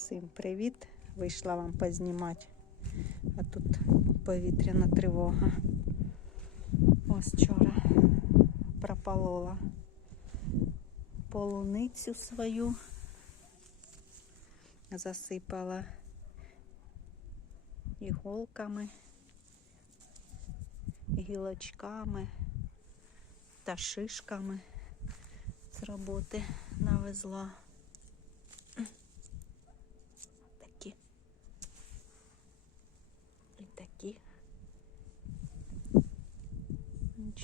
Всім привіт! Вийшла вам познімати. А тут повітряна тривога. Ось вчора прополола полуницю свою, засипала іголками, гілочками та шишками з роботи навезла. Такі. І такі.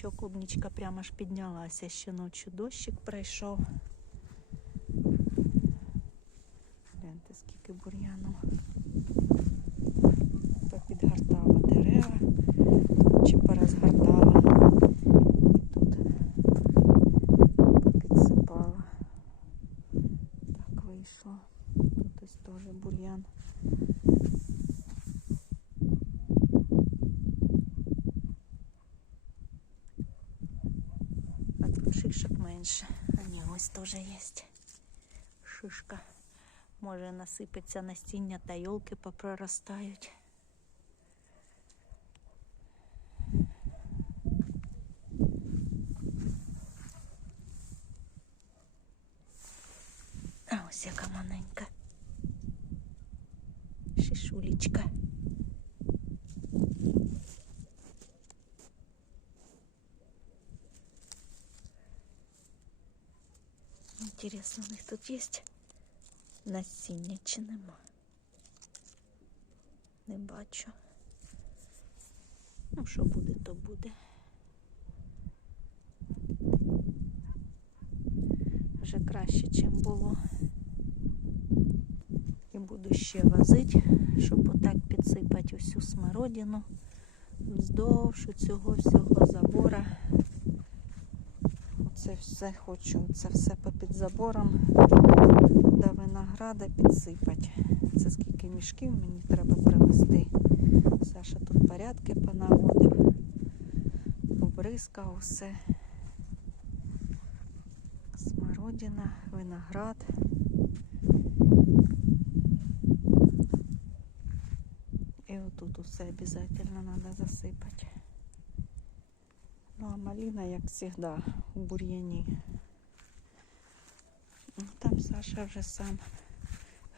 Нічого, клубничка прямо аж піднялася. Ще ночі дощик пройшов. Гляньте, скільки бур'яну. Попідгортала дерева чи порозгортала. І тут підсипала. Так вийшло. Тут ось теж бур'ян. шишок менше. А ні, ось теж є. Шишка. Може насипеться насіння та йолки попроростають. А ось яка маленька. Шишулечка. Интересно, у них тут есть насіння чи нема? Не бачу. Ну, що буде, то буде. Вже краще, чим було. І буду ще возити, щоб отак підсипати усю смородину вздовж цього всього забора. Оце все хочу, це все попід забором до винограда підсипати. Це скільки мішків мені треба привезти. Саша тут порядки понаводив, обризкав усе. Смородина, виноград. І отут усе обов'язково треба засипати. Ну а малина, як завжди, у бур'яні. Ну, Там Саша вже сам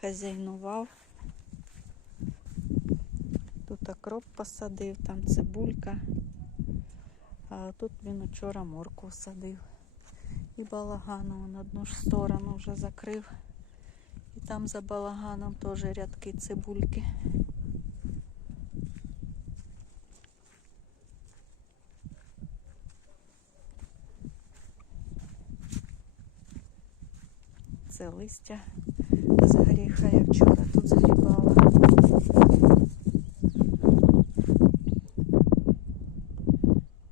хазяйнував. Тут окроп посадив, там цибулька. А тут він вчора морку садив. І балагану на одну ж сторону вже закрив. І там за балаганом теж рядки цибульки. Це листя з горіха я вчора тут згрібала.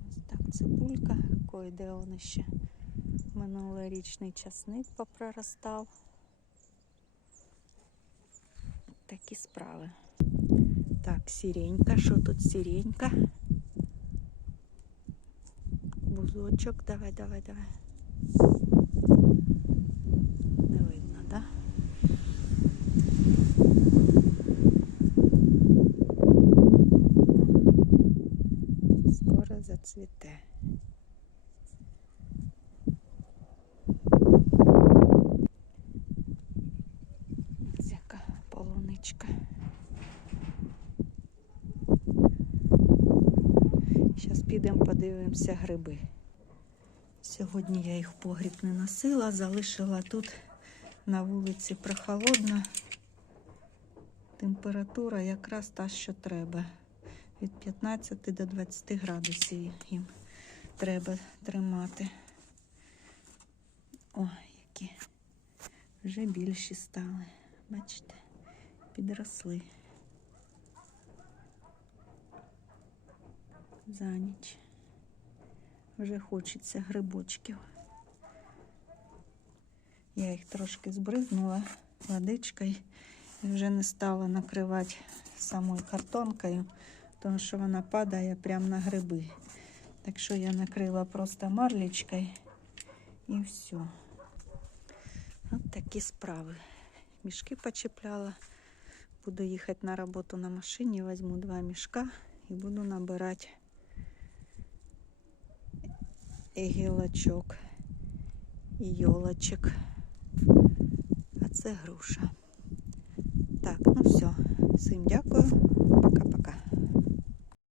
Ось так цибулька, койде он ще минулорічний часник попроростав. Такі справи. Так, сіренька, що тут сіренька? Бузочок, давай, давай, давай. Скоро зацвіте. Яка полуничка. Зараз підемо подивимося гриби. Сьогодні я їх в погріб не носила, залишила тут на вулиці прохолодно. Температура якраз та, що треба. Від 15 до 20 градусів їм треба тримати. О, які вже більші стали. Бачите, підросли. За ніч. Вже хочеться грибочків. Я їх трошки збризнула водичкою і вже не стала накривати самою картонкою, тому що вона падає прямо на гриби. Так що я накрила просто марлечкою і все. От такі справи. мішки почіпляла. Буду їхати на роботу на машині, візьму два мішка і буду набирати гілочок, і йолочок. А це груша. Так, ну все. Всім дякую.